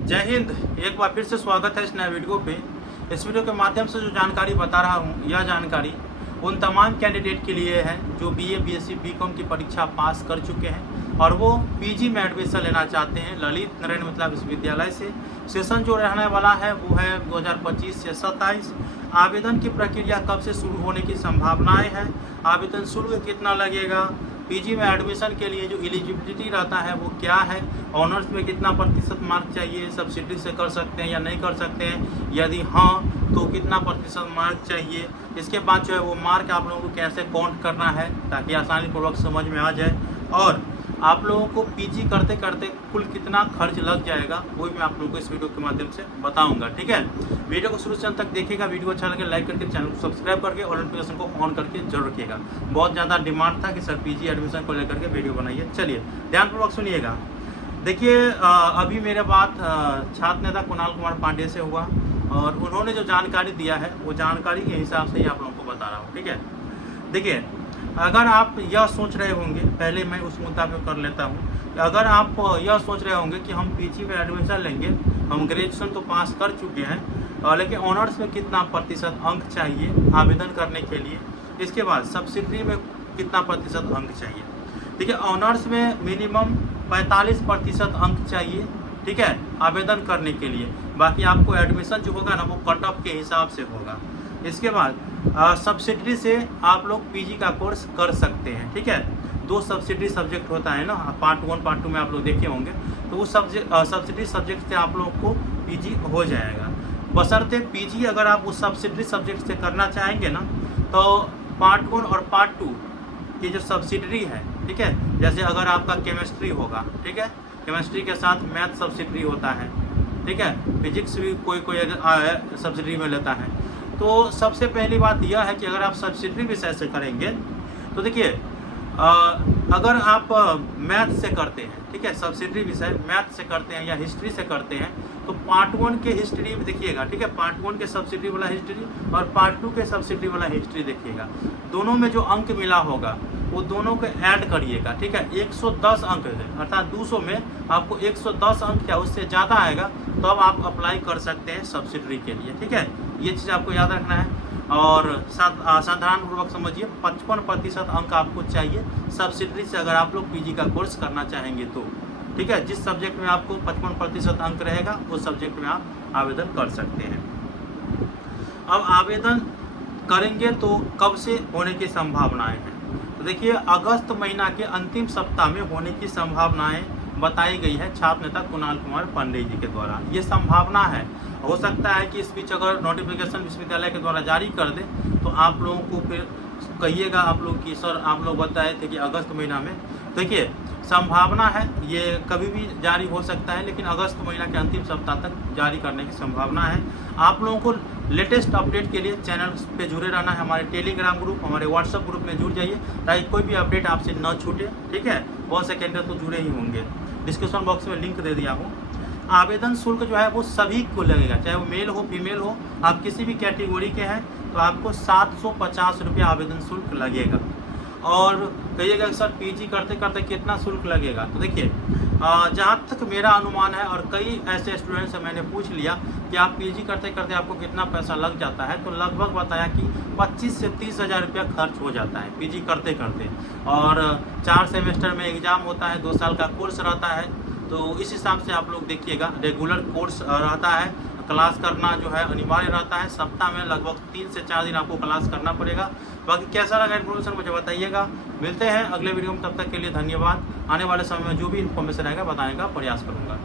जय हिंद। एक बार फिर से स्वागत है इस नए वीडियो पे। इस वीडियो के माध्यम से जो जानकारी बता रहा हूँ, यह जानकारी उन तमाम कैंडिडेट के लिए है जो बीए, बीएससी, बीकॉम की परीक्षा पास कर चुके हैं और वो पीजी में एडमिशन लेना चाहते हैं ललित नारायण मिथिला विश्वविद्यालय से। सेशन जो रहने वाला है वो है 2025 से 27। आवेदन की प्रक्रिया कब से शुरू होने की संभावनाएं हैं, आवेदन शुल्क कितना लगेगा, पीजी में एडमिशन के लिए जो एलिजिबिलिटी रहता है वो क्या है, ऑनर्स में कितना प्रतिशत मार्क चाहिए, सब्सिडी से कर सकते हैं या नहीं कर सकते हैं, यदि हाँ तो कितना प्रतिशत मार्क चाहिए। इसके बाद जो है वो मार्क आप लोगों को कैसे काउंट करना है ताकि आसानी पूर्वक समझ में आ जाए, और आप लोगों को पीजी करते करते कुल कितना खर्च लग जाएगा वो भी मैं आप लोगों को इस वीडियो के माध्यम से बताऊंगा। ठीक है, वीडियो को शुरू से अंत तक देखिएगा। वीडियो अच्छा लगे लाइक करके चैनल को सब्सक्राइब करके और नोटिफिकेशन को ऑन करके जरूर रखिएगा। बहुत ज़्यादा डिमांड था कि सर पीजी एडमिशन को लेकर के वीडियो बनाइए। चलिए ध्यानपूर्वक सुनिएगा। देखिए, अभी मेरे बात छात्र नेता कुणाल कुमार पांडे से हुआ और उन्होंने जो जानकारी दिया है वो जानकारी के हिसाब से ही आप लोगों को बता रहा हूँ। ठीक है, देखिए, अगर आप यह सोच रहे होंगे, पहले मैं उस मुद्दा पे कर लेता हूँ, अगर आप यह सोच रहे होंगे कि हम पीजी में एडमिशन लेंगे, हम ग्रेजुएशन तो पास कर चुके हैं लेकिन ऑनर्स में कितना प्रतिशत अंक चाहिए आवेदन करने के लिए, इसके बाद सब्सिडी में कितना प्रतिशत अंक चाहिए। देखिए, ऑनर्स में मिनिमम 45% अंक चाहिए, ठीक है, आवेदन करने के लिए। बाकी आपको एडमिशन जो होगा ना वो कट ऑफ के हिसाब से होगा। इसके बाद सब्सिडी से आप लोग पीजी का कोर्स कर सकते हैं। ठीक है, 2 सब्सिडी सब्जेक्ट होता है ना, पार्ट 1 पार्ट 2 में आप लोग देखे होंगे, तो वो सब्सिडी सब्जेक्ट से आप लोग को पीजी हो जाएगा। बशर्ते पीजी अगर आप उस सब्सिडी सब्जेक्ट से करना चाहेंगे ना तो पार्ट 1 और पार्ट 2 की जो सब्सिडी है, ठीक है, जैसे अगर आपका केमिस्ट्री होगा, ठीक है, केमिस्ट्री के साथ मैथ सब्सिडी होता है, ठीक है, फिजिक्स भी कोई कोई सब्सिडी में लेता है। तो सबसे पहली बात यह है कि अगर आप सब्सिडी विषय से करेंगे तो देखिए, अगर आप मैथ से करते हैं, ठीक है, सब्सिडी विषय मैथ से करते हैं या हिस्ट्री से करते हैं तो पार्ट 1 के हिस्ट्री देखिएगा, ठीक है, पार्ट 1 के सब्सिडी वाला हिस्ट्री और पार्ट 2 के सब्सिडी वाला हिस्ट्री देखिएगा। दोनों में जो अंक मिला होगा वो दोनों को ऐड करिएगा। ठीक है, 110 अंक है, अर्थात 200 में आपको 110 अंक या उससे ज़्यादा आएगा तो अब आप अप्लाई कर सकते हैं सब्सिडी के लिए। ठीक है, ये चीज़ आपको याद रखना है और साधारण पूर्वक समझिए, 55% अंक आपको चाहिए सब्सिडी से अगर आप लोग पीजी का कोर्स करना चाहेंगे तो। ठीक है, जिस सब्जेक्ट में आपको 55% अंक रहेगा उस सब्जेक्ट में आप आवेदन कर सकते हैं। अब आवेदन करेंगे तो कब से होने की संभावनाएं हैं, तो देखिए, अगस्त महीना के अंतिम सप्ताह में होने की संभावनाएं बताई गई है छात्र नेता कुणाल कुमार पांडे जी के द्वारा। ये संभावना है, हो सकता है कि इस बीच अगर नोटिफिकेशन विश्वविद्यालय के द्वारा जारी कर दे तो आप लोगों को फिर कहिएगा आप लोग कि सर आप लोग बताए थे कि अगस्त महीना में। देखिए, संभावना है, ये कभी भी जारी हो सकता है लेकिन अगस्त महीना के अंतिम सप्ताह तक जारी करने की संभावना है। आप लोगों को लेटेस्ट अपडेट के लिए चैनल पे जुड़े रहना है। हमारे टेलीग्राम ग्रुप, हमारे व्हाट्सएप ग्रुप में जुड़ जाइए ताकि कोई भी अपडेट आपसे न छूटे। ठीक है, बहुत से कैंडिडेट तो जुड़े ही होंगे, डिस्क्रिप्शन बॉक्स में लिंक दे दिया हूँ। आवेदन शुल्क जो है वो सभी को लगेगा, चाहे वो मेल हो फीमेल हो, आप किसी भी कैटेगरी के हैं तो आपको 750 रुपये आवेदन शुल्क लगेगा। और कहिएगा सर पीजी करते करते कितना शुल्क लगेगा, तो देखिए, जहाँ तक मेरा अनुमान है और कई ऐसे स्टूडेंट से मैंने पूछ लिया कि आप पीजी करते करते आपको कितना पैसा लग जाता है, तो लगभग बताया कि 25 से 30 हज़ार रुपया खर्च हो जाता है पीजी करते करते। और 4 सेमेस्टर में एग्ज़ाम होता है, 2 साल का कोर्स रहता है, तो इस हिसाब से आप लोग देखिएगा। रेगुलर कोर्स रहता है, क्लास करना जो है अनिवार्य रहता है, सप्ताह में लगभग 3 से 4 दिन आपको क्लास करना पड़ेगा। बाकी कैसा लगा इन्फॉर्मेशन मुझे बताइएगा। मिलते हैं अगले वीडियो में, तब तक के लिए धन्यवाद। आने वाले समय में जो भी इन्फॉर्मेशन आएगा बताने का प्रयास करूँगा।